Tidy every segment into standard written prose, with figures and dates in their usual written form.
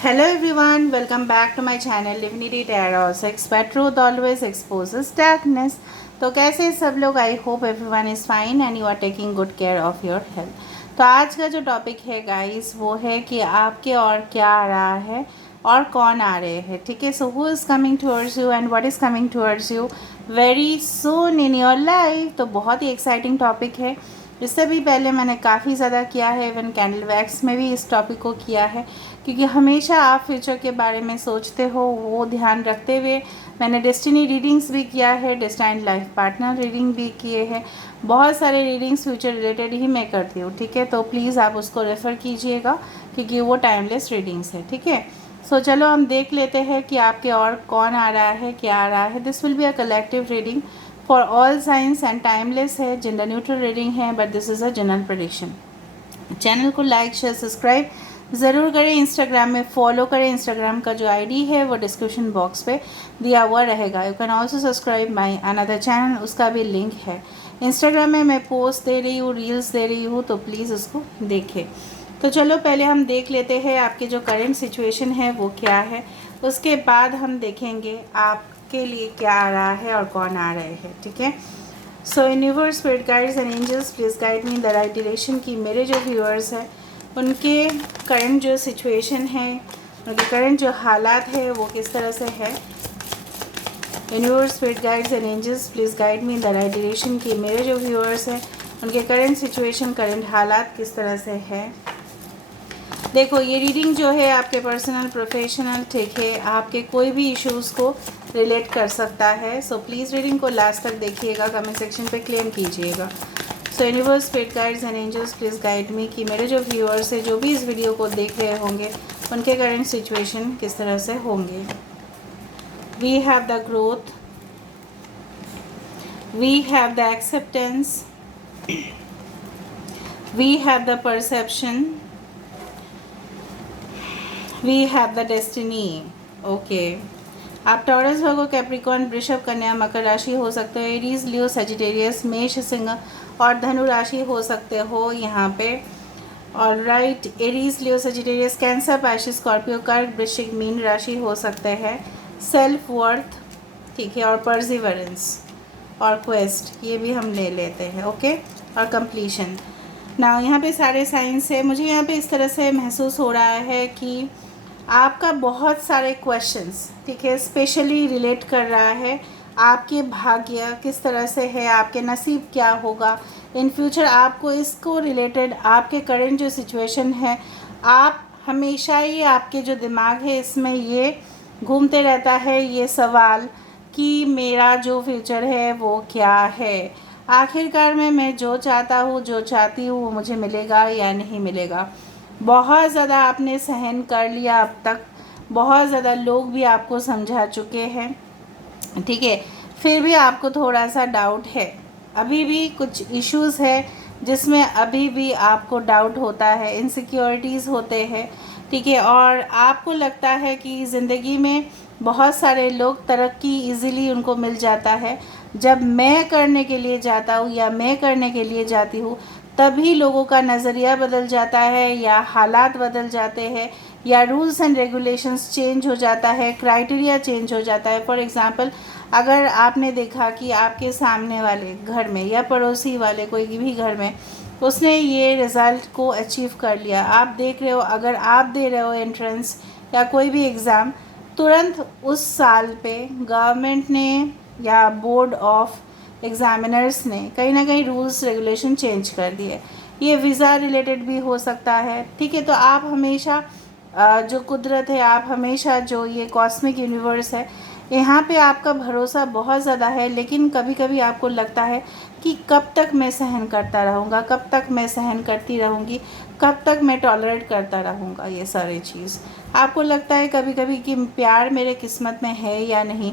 Hello everyone, welcome back to my channel Divinity Tarot 6 but truth always exposes darkness। तो कैसे सब लोग? I hope everyone is fine and you are taking good care of your health. तो आज का जो topic है guys वो है कि आपके और क्या आ रहा है और कौन आ रहे हैं। ठीक है, so who is coming towards you and what is coming towards you very soon in your life. तो बहुत ही एक्साइटिंग टॉपिक है। इससे भी पहले मैंने काफ़ी ज़्यादा किया है, इवन कैंडल वैक्स में भी इस टॉपिक को किया है, क्योंकि हमेशा आप फ्यूचर के बारे में सोचते हो, वो ध्यान रखते हुए मैंने डेस्टिनी रीडिंग्स भी किया है, डेस्टाइन लाइफ पार्टनर रीडिंग भी किए हैं। बहुत सारे रीडिंग्स फ्यूचर रिलेटेड ही मैं करती हूँ। ठीक है, तो प्लीज़ आप उसको रेफ़र कीजिएगा क्योंकि वो टाइमलेस रीडिंग्स है। ठीक है, सो चलो हम देख लेते हैं कि आपके और कौन आ रहा है, क्या आ रहा है। This will be a collective reading for all science and timeless है, जेंडर न्यूट्रल रीडिंग है, but this is a general prediction. Channel को लाइक शेयर सब्सक्राइब ज़रूर करें, इंस्टाग्राम में फॉलो करें। इंस्टाग्राम का जो आईडी है वो डिस्क्रिप्शन बॉक्स पे दिया हुआ रहेगा। You can also subscribe my another channel, उसका भी लिंक है। इंस्टाग्राम में मैं पोस्ट दे रही हूँ, रील्स दे रही हूँ, तो प्लीज़ उसको देखें। तो चलो पहले हम देख लेते हैं आपके जो करंट सिचुएशन है वो क्या है, उसके बाद हम देखेंगे आपके लिए क्या आ रहा है और कौन आ रहे हैं। ठीक है, so universe, spirit guides and angels please guide me in the right direction की मेरे जो व्यूअर्स हैं उनके करंट जो सिचुएशन है, उनके करंट जो हालात है वो किस तरह से है। Universe, spirit guides and angels please guide me in the right direction की मेरे जो व्यूअर्स हैं उनके करंट सिचुएशन, करंट हालात किस तरह से है। देखो, ये रीडिंग जो है आपके पर्सनल, प्रोफेशनल, ठीक है, आपके कोई भी इश्यूज़ को रिलेट कर सकता है। सो प्लीज़ रीडिंग को लास्ट तक देखिएगा, कमेंट सेक्शन पे क्लेम कीजिएगा। So universe, spirit guides and angels please guide me कि मेरे जो व्यूअर्स है, जो भी इस वीडियो को देख रहे होंगे, उनके करंट सिचुएशन किस तरह से होंगे। We have the growth, we have the acceptance, we have the perception, we have the destiny. Okay, आप टॉरस, वर्गो, कैप्रिकॉर्न, वृषभ, कन्या, मकर राशि हो सकते हो, एरीज, लियो, सजिटेरियस, मेष, सिंह और धनु राशि हो सकते हो यहाँ पे। ऑल राइट, एरीज, लियो, सजिटेरियस, कैंसर, पाइशिस, स्कॉर्पियो, कर्क, वृश्चिक, मीन राशि हो सकते हैं। सेल्फ वर्थ, ठीक है, और परसिवरेंस और क्वेस्ट, ये भी हम ले लेते हैं। ओके, और कंप्लीशन ना, यहाँ पे सारे साइंस है। मुझे यहाँ पे इस तरह से महसूस हो रहा है कि आपका बहुत सारे क्वेश्चंस, ठीक है, स्पेशली रिलेट कर रहा है आपके भाग्य किस तरह से है, आपके नसीब क्या होगा इन फ्यूचर। आपको इसको रिलेटेड आपके करंट जो सिचुएशन है, आप हमेशा ही आपके जो दिमाग है इसमें ये घूमते रहता है ये सवाल कि मेरा जो फ्यूचर है वो क्या है। आखिरकार में मैं जो चाहता हूँ, जो चाहती हूँ, वो मुझे मिलेगा या नहीं मिलेगा। बहुत ज़्यादा आपने सहन कर लिया अब तक, बहुत ज़्यादा लोग भी आपको समझा चुके हैं, ठीक है, फिर भी आपको थोड़ा सा डाउट है, अभी भी कुछ इश्यूज़ है जिसमें अभी भी आपको डाउट होता है, इनसिक्योरिटीज़ होते हैं, ठीक है, और आपको लगता है कि ज़िंदगी में बहुत सारे लोग तरक्की इजीली उनको मिल जाता है। जब मैं करने के लिए जाता हूँ या मैं करने के लिए जाती हूँ तभी लोगों का नज़रिया बदल जाता है, या हालात बदल जाते हैं, या रूल्स एंड रेगुलेशंस चेंज हो जाता है, क्राइटेरिया चेंज हो जाता है। फॉर एग्ज़ाम्पल, अगर आपने देखा कि आपके सामने वाले घर में या पड़ोसी वाले कोई भी घर में उसने ये रिज़ल्ट को अचीव कर लिया, आप देख रहे हो, अगर आप दे रहे हो एंट्रेंस या कोई भी एग्ज़ाम, तुरंत उस साल पे गवर्नमेंट ने या बोर्ड ऑफ एग्ज़ामिनर्स ने कहीं ना कहीं रूल्स रेगुलेशन चेंज कर दिए। ये वीज़ा रिलेटेड भी हो सकता है, ठीक है। तो आप हमेशा जो कुदरत है, आप हमेशा जो ये कॉस्मिक यूनिवर्स है, यहाँ पे आपका भरोसा बहुत ज़्यादा है, लेकिन कभी कभी आपको लगता है कि कब तक मैं सहन करता रहूँगा, कब तक मैं सहन करती रहूँगी, कब तक मैं टॉलरेट करता रहूँगा ये सारी चीज़। आपको लगता है कभी कभी कि प्यार मेरे किस्मत में है या नहीं,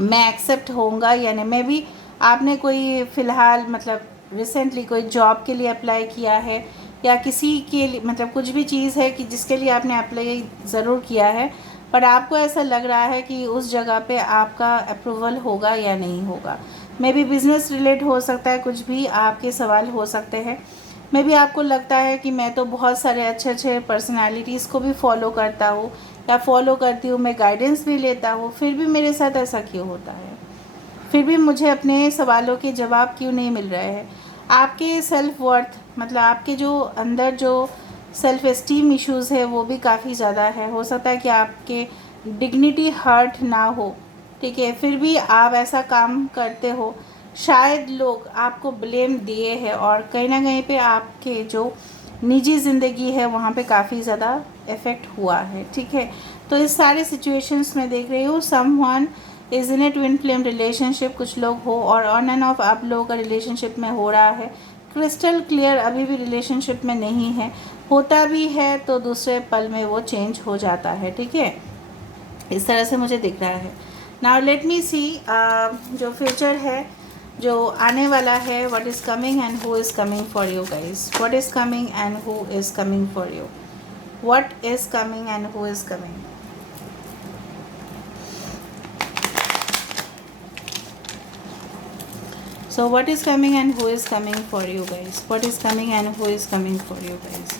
मैं एक्सेप्ट होऊंगा या नहीं। मैं भी, आपने कोई फ़िलहाल मतलब रिसेंटली कोई जॉब के लिए अप्लाई किया है, या किसी के लिए मतलब कुछ भी चीज़ है कि जिसके लिए आपने अप्लाई ज़रूर किया है, पर आपको ऐसा लग रहा है कि उस जगह पे आपका अप्रूवल होगा या नहीं होगा। मे बी बिज़नेस रिलेट हो सकता है, कुछ भी आपके सवाल हो सकते हैं। मे बी आपको लगता है कि मैं तो बहुत सारे अच्छे अच्छे पर्सनालिटीज़ को भी फॉलो करता हूँ या फॉलो करती हूँ, मैं गाइडेंस भी लेता हूँ, फिर भी मेरे साथ ऐसा क्यों होता है, फिर भी मुझे अपने सवालों के जवाब क्यों नहीं मिल रहे हैं। आपके सेल्फ वर्थ मतलब आपके जो अंदर जो सेल्फ एस्टीम इश्यूज़ है वो भी काफ़ी ज़्यादा है। हो सकता है कि आपके डिग्निटी हर्ट ना हो, ठीक है, फिर भी आप ऐसा काम करते हो। शायद लोग आपको ब्लेम दिए हैं और कहीं ना कहीं पे आपके जो निजी ज़िंदगी है वहाँ पे काफ़ी ज़्यादा इफ़ेक्ट हुआ है, ठीक है। तो इस सारे सिचुएशंस में देख रही हूँ someone is in A twin flame relationship, कुछ लोग हो और ऑन एंड ऑफ आप लोगों का रिलेशनशिप में हो रहा है। क्रिस्टल क्लियर अभी भी रिलेशनशिप में नहीं है, होता भी है तो दूसरे पल में वो चेंज हो जाता है, ठीक है। इस तरह से मुझे दिख रहा है। नाउ लेट मी सी जो फ्यूचर है, जो आने वाला है, what is coming and who is coming for you guys, what is coming and who is coming for you, what is coming and who is coming. So what is coming and who is coming for you guys? What is coming and who is coming for you guys?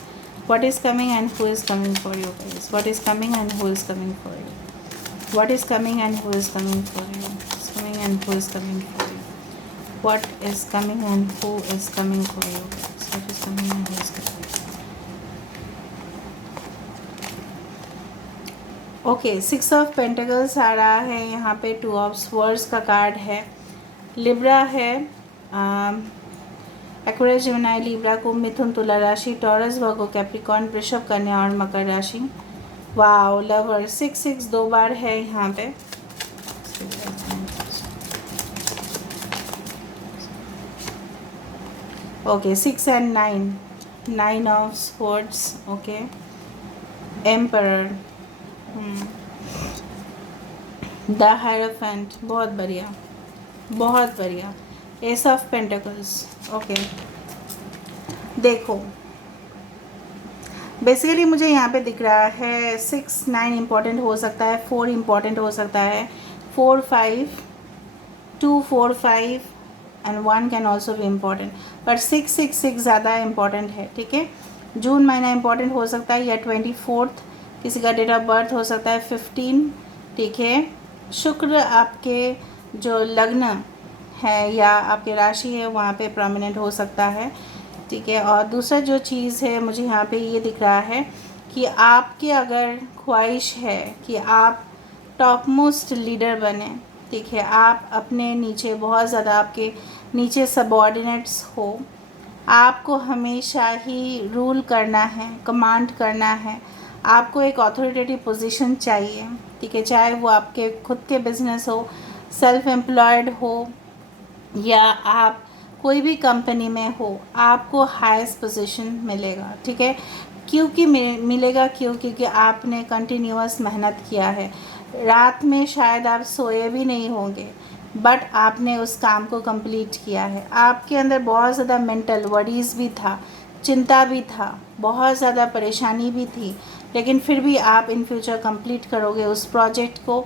What is coming and who is coming for you guys? What is coming and who is coming for you? What is coming and who is coming for you? It's coming and who is coming for you? What is coming and who is coming for you guys? What is coming and who is coming for you? Okay, 6 of pentacles आ रहा है यहाँ पे, 2 of swords का card है, Libra है, Aquarius, Gemini, Libra, कुंभ, मिथुन, तुला राशि, टॉरस, वर्गो, कैप्रिकॉर्न, वृषभ, कन्या और मकर राशि। वाओ, लवर, 6 2 बार है यहाँ पे। Okay, 6 and 9 of swords, okay, emperor, the hierophant, बहुत बढ़िया, बहुत बढ़िया, एस ऑफ पेंटिकल्स, ओके। देखो बेसिकली मुझे यहाँ पे दिख रहा है 6 9 इम्पॉर्टेंट हो सकता है, 4 इम्पॉर्टेंट हो सकता है, 4 5 2 4 5 एंड 1 कैन ऑल्सो भी इम्पॉर्टेंट, पर 6 ज़्यादा इम्पॉर्टेंट है, ठीक है। जून महीना इम्पॉर्टेंट हो सकता है या 24th किसी का डेट ऑफ बर्थ हो सकता है, 15, ठीक है। शुक्र आपके जो लग्न है या आपकी राशि है वहाँ पे प्रोमिनेंट हो सकता है, ठीक है। और दूसरा जो चीज़ है मुझे यहाँ पे ये दिख रहा है कि आपकी अगर ख्वाहिश है कि आप टॉप मोस्ट लीडर बने, ठीक है, आप अपने नीचे बहुत ज़्यादा आपके नीचे सबऑर्डिनेट्स हो, आपको हमेशा ही रूल करना है, कमांड करना है, आपको एक अथॉरिटेटिव पोजीशन चाहिए, ठीक है, चाहे वो आपके खुद के बिजनेस हो, सेल्फ एम्प्लॉयड हो या आप कोई भी कंपनी में हो, आपको हाईएस्ट पोजीशन मिलेगा, ठीक है। क्योंकि मिलेगा क्योंकि आपने कंटिन्यूअस मेहनत किया है, रात में शायद आप सोए भी नहीं होंगे, बट आपने उस काम को कंप्लीट किया है। आपके अंदर बहुत ज़्यादा मेंटल वरीज़ भी था, चिंता भी था, बहुत ज़्यादा परेशानी भी थी, लेकिन फिर भी आप इन फ्यूचर कंप्लीट करोगे उस प्रोजेक्ट को,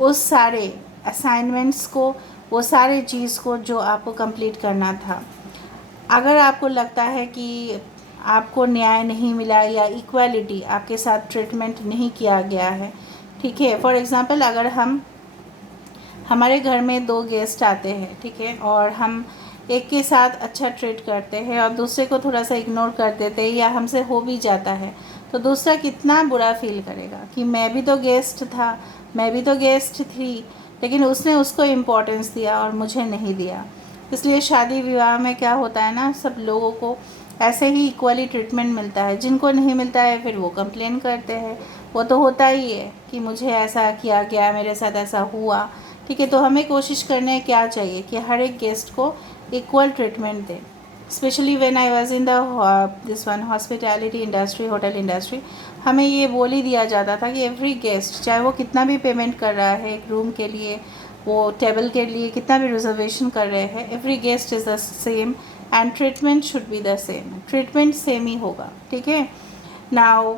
उस सारे असाइनमेंट्स को, वो सारे चीज़ को जो आपको कंप्लीट करना था। अगर आपको लगता है कि आपको न्याय नहीं मिला या इक्वालिटी आपके साथ ट्रीटमेंट नहीं किया गया है, ठीक है। फॉर एग्ज़ाम्पल अगर हमारे घर में 2 गेस्ट आते हैं, ठीक है, और हम एक के साथ अच्छा ट्रीट करते हैं और दूसरे को थोड़ा सा इग्नोर कर देते हैं या हमसे हो भी जाता है, तो दूसरा कितना बुरा फील करेगा कि मैं भी तो गेस्ट था, मैं भी तो गेस्ट थी, लेकिन उसने उसको इम्पोर्टेंस दिया और मुझे नहीं दिया। इसलिए शादी विवाह में क्या होता है ना, सब लोगों को ऐसे ही इक्वली ट्रीटमेंट मिलता है, जिनको नहीं मिलता है फिर वो कंप्लेन करते हैं। वो तो होता ही है कि मुझे ऐसा किया गया, मेरे साथ ऐसा हुआ, ठीक है। तो हमें कोशिश करने क्या चाहिए कि हर एक गेस्ट को इक्वल ट्रीटमेंट दें। Specially when I was in this one hospitality industry, hotel industry, हमें ये बोल ही दिया जाता था कि एवरी गेस्ट, चाहे वो कितना भी पेमेंट कर रहा है, एक रूम के लिए, वो टेबल के लिए कितना भी रिजर्वेशन कर रहे हैं, every guest is the same and treatment should be the same, treatment same ही होगा, ठीक है। नाउ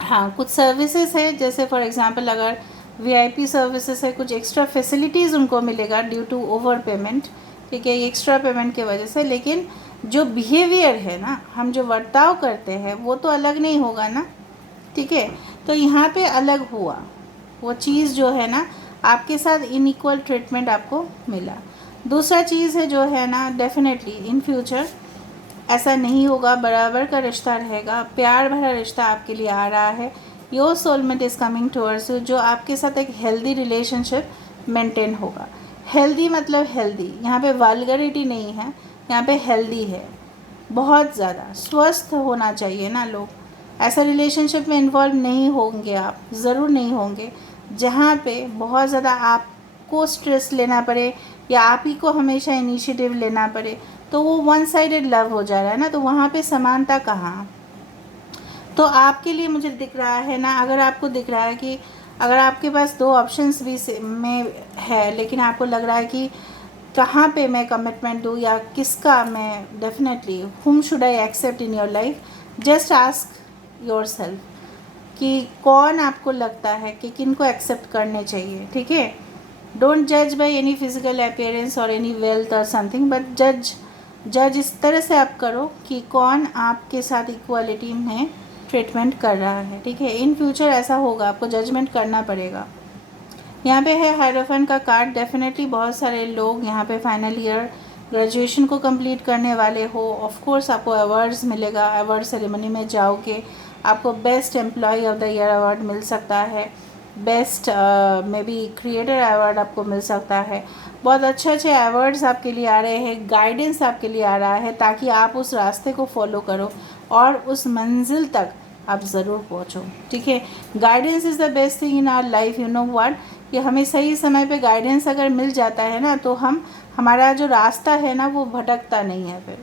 हाँ, कुछ सर्विसेज है, जैसे फॉर एग्जांपल अगर वीआईपी सर्विसेज है, कुछ एक्स्ट्रा फैसिलिटीज़ उनको मिलेगा ड्यू टू ओवर पेमेंट, ठीक है, एक्स्ट्रा पेमेंट की वजह से, लेकिन जो बिहेवियर है ना, हम जो बर्ताव करते हैं वो तो अलग नहीं होगा ना, ठीक है। तो यहाँ पे अलग हुआ, वो चीज़ जो है ना, आपके साथ इनइक्वल ट्रीटमेंट आपको मिला। दूसरा चीज़ है जो है ना, डेफिनेटली इन फ्यूचर ऐसा नहीं होगा, बराबर का रिश्ता रहेगा, प्यार भरा रिश्ता आपके लिए आ रहा है। Your soulmate is coming towards you, जो आपके साथ एक हेल्दी रिलेशनशिप मेंटेन होगा। हेल्दी मतलब हेल्दी, यहाँ पे वल्गरिटी नहीं है, यहाँ पे हेल्दी है, बहुत ज़्यादा स्वस्थ होना चाहिए ना लोग। ऐसा रिलेशनशिप में इन्वॉल्व नहीं होंगे आप, ज़रूर नहीं होंगे जहाँ पे बहुत ज़्यादा आपको स्ट्रेस लेना पड़े या आप ही को हमेशा इनिशिएटिव लेना पड़े, तो वो वन साइडेड लव हो जा रहा है ना, तो वहाँ पे समानता कहाँ। तो आपके लिए मुझे दिख रहा है ना, अगर आपको दिख रहा है कि अगर आपके पास दो ऑप्शंस भी में है, लेकिन आपको लग रहा है कि कहाँ पे मैं कमिटमेंट दूँ या किसका मैं, definitely whom should I accept in your life, just ask your self कि कौन आपको लगता है कि किन को एक्सेप्ट करने चाहिए, ठीक है। डोंट जज बाई एनी फिजिकल अपीयरेंस और एनी वेल्थ और समथिंग, बट जज इस तरह से आप करो कि कौन आपके साथ इक्वालिटी में ट्रीटमेंट कर रहा है, ठीक है। इन फ्यूचर ऐसा होगा, आपको जजमेंट करना पड़ेगा। यहाँ पे है हायरोफेंट का कार्ड। डेफिनेटली बहुत सारे लोग यहाँ पे फाइनल ईयर ग्रेजुएशन को कंप्लीट करने वाले हो, ऑफ कोर्स आपको अवार्ड्स मिलेगा, अवार्ड सेरेमनी में जाओगे, आपको best employee of the year award मिल सकता है, best may be creator award आपको मिल सकता है। बहुत अच्छे अच्छे अवार्ड्स आपके लिए आ रहे हैं, गाइडेंस आपके लिए आ रहा है, ताकि आप उस रास्ते को फॉलो करो और उस मंजिल तक आप ज़रूर पहुँचो, ठीक है। Guidance is the best thing in our life, you know what, कि हमें सही समय पे गाइडेंस अगर मिल जाता है ना, तो हमारा जो रास्ता है ना वो भटकता नहीं है। फिर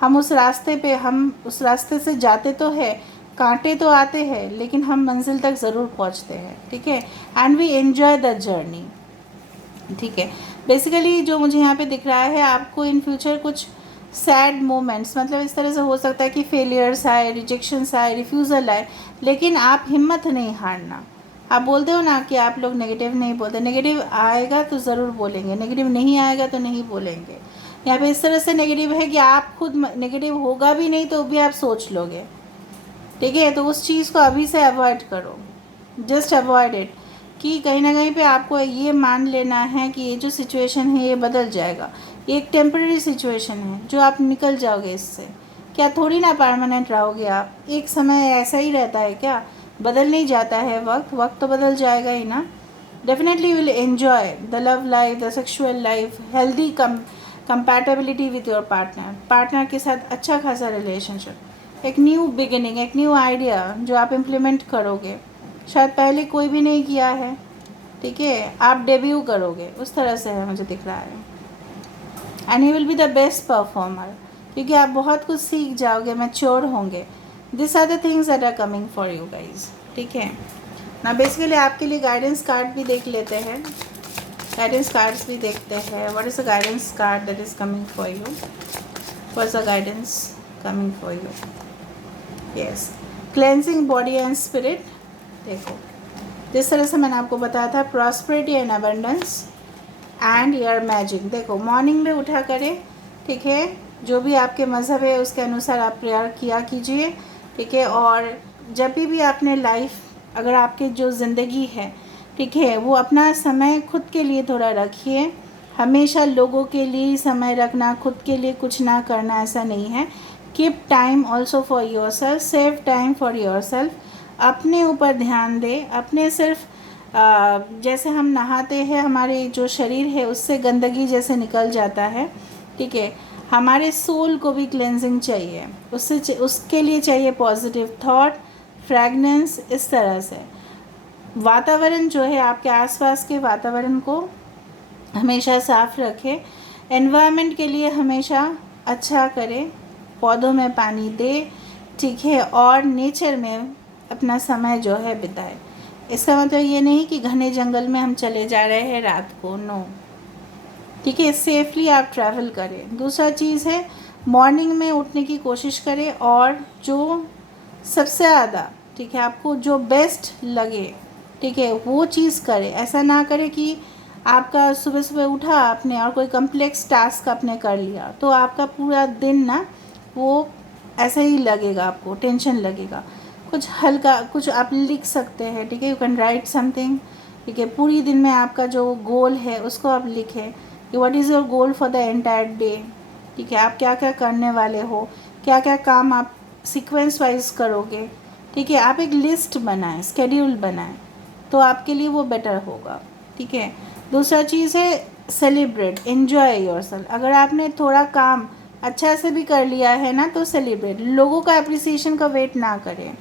हम उस रास्ते से जाते तो है, कांटे तो आते हैं, लेकिन हम मंजिल तक ज़रूर पहुंचते हैं, ठीक है। And we enjoy the journey, ठीक है। बेसिकली जो मुझे यहाँ पे दिख रहा है, आपको इन फ्यूचर कुछ सैड मोमेंट्स, मतलब इस तरह से हो सकता है कि फेलियर्स आए, रिजेक्शंस आए, रिफ्यूज़ल आए, लेकिन आप हिम्मत नहीं हारना। आप बोलते हो ना कि आप लोग नेगेटिव नहीं बोलते, नेगेटिव आएगा तो ज़रूर बोलेंगे, नेगेटिव नहीं आएगा तो नहीं बोलेंगे। यहाँ पे इस तरह से नेगेटिव है कि आप खुद नेगेटिव होगा भी नहीं तो भी आप सोच लोगे, ठीक है। तो उस चीज़ को अभी से अवॉइड करो, जस्ट अवॉइड इट, कि कहीं ना कहीं पे आपको ये मान लेना है कि ये जो सिचुएशन है ये बदल जाएगा, ये एक टेम्परेरी सिचुएशन है, जो आप निकल जाओगे इससे। क्या थोड़ी ना परमानेंट रहोगे आप, एक समय ऐसा ही रहता है क्या, बदल नहीं जाता है वक्त तो बदल जाएगा ही ना। Definitely will enjoy the love life, the sexual life, healthy compatibility with your partner के साथ अच्छा खासा रिलेशनशिप, एक न्यू बिगिनिंग, एक न्यू आइडिया जो आप इम्प्लीमेंट करोगे, शायद पहले कोई भी नहीं किया है, ठीक है, आप डेब्यू करोगे, उस तरह से है मुझे दिख रहा है। And you will be the best performer, क्योंकि आप बहुत कुछ सीख जाओगे, मैच्योर होंगे। This are the things that are coming for you guys, ठीक है ना। बेसिकली आपके लिए गाइडेंस कार्ड भी देख लेते हैं, गाइडेंस कार्ड्स भी देखते हैं। What is the guidance card that is coming for you, what is the guidance coming for you. Yes, cleansing body and spirit. देखो जिस तरह से मैंने आपको बताया था, prosperity and abundance and your magic. देखो मॉर्निंग में उठा करें, ठीक है, जो भी आपके मज़हब है उसके अनुसार आप प्रेयर किया कीजिए, ठीक है। और जब भी आपने लाइफ, अगर आपकी जो ज़िंदगी है, ठीक है, वो अपना समय खुद के लिए थोड़ा रखिए। हमेशा लोगों के लिए समय रखना, खुद के लिए कुछ ना करना, ऐसा नहीं है। Keep time also for your self, save time for your self. अपने ऊपर ध्यान दे, अपने सिर्फ जैसे हम नहाते हैं, हमारे जो शरीर है उससे गंदगी जैसे निकल जाता है, ठीक है, हमारे सोल को भी क्लेंजिंग चाहिए, उसके लिए चाहिए पॉजिटिव थॉट, फ्रैगनेंस, इस तरह से। वातावरण जो है, आपके आसपास के वातावरण को हमेशा साफ़ रखें, एनवायरनमेंट के लिए हमेशा अच्छा करें, पौधों में पानी दे, ठीक है, और नेचर में अपना समय जो है बिताए। इसका मतलब ये नहीं कि घने जंगल में हम चले जा रहे हैं रात को, नो, ठीक है, सेफली आप ट्रैवल करें। दूसरा चीज़ है, मॉर्निंग में उठने की कोशिश करें, और जो सबसे ज़्यादा, ठीक है, आपको जो बेस्ट लगे, ठीक है, वो चीज़ करें। ऐसा ना करें कि आपका सुबह सुबह उठा आपने और कोई कम्प्लेक्स टास्क आपने कर लिया, तो आपका पूरा दिन ना वो ऐसा ही लगेगा, आपको टेंशन लगेगा। कुछ हल्का कुछ आप लिख सकते हैं, ठीक है, यू कैन राइट समथिंग, ठीक है। पूरी दिन में आपका जो गोल है उसको आप लिखें कि what is your goal for the entire day, ठीक है। आप क्या क्या करने वाले हो, क्या क्या काम आप सीक्वेंस वाइज करोगे, ठीक है। आप एक लिस्ट बनाएं, स्केड्यूल बनाएं, तो आपके लिए वो बेटर होगा, ठीक है। दूसरा चीज़ है सेलिब्रेट, एन्जॉय योरसेल्फ। अगर आपने थोड़ा काम अच्छा से भी कर लिया है ना, तो सेलिब्रेट। लोगों का अप्रिसिएशन का वेट ना करें,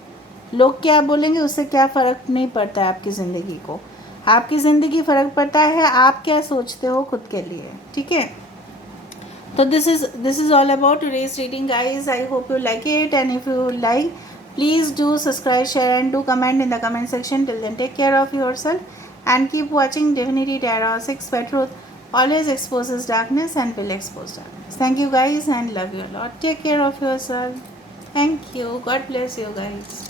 लोग क्या बोलेंगे उससे क्या फ़र्क नहीं पड़ता है आपकी ज़िंदगी को। आपकी ज़िंदगी फ़र्क पड़ता है आप क्या सोचते हो खुद के लिए, ठीक है। So this is all about today's reading, guys. I hope you like it, and if you like, please do subscribe, share, and do comment in the comment section. Till then, take care of yourself and keep watching Divinity Tarot 6, where truth always exposes darkness and will expose darkness. Thank you, guys, and love you a lot. Take care of yourself. Thank you. God bless you, guys.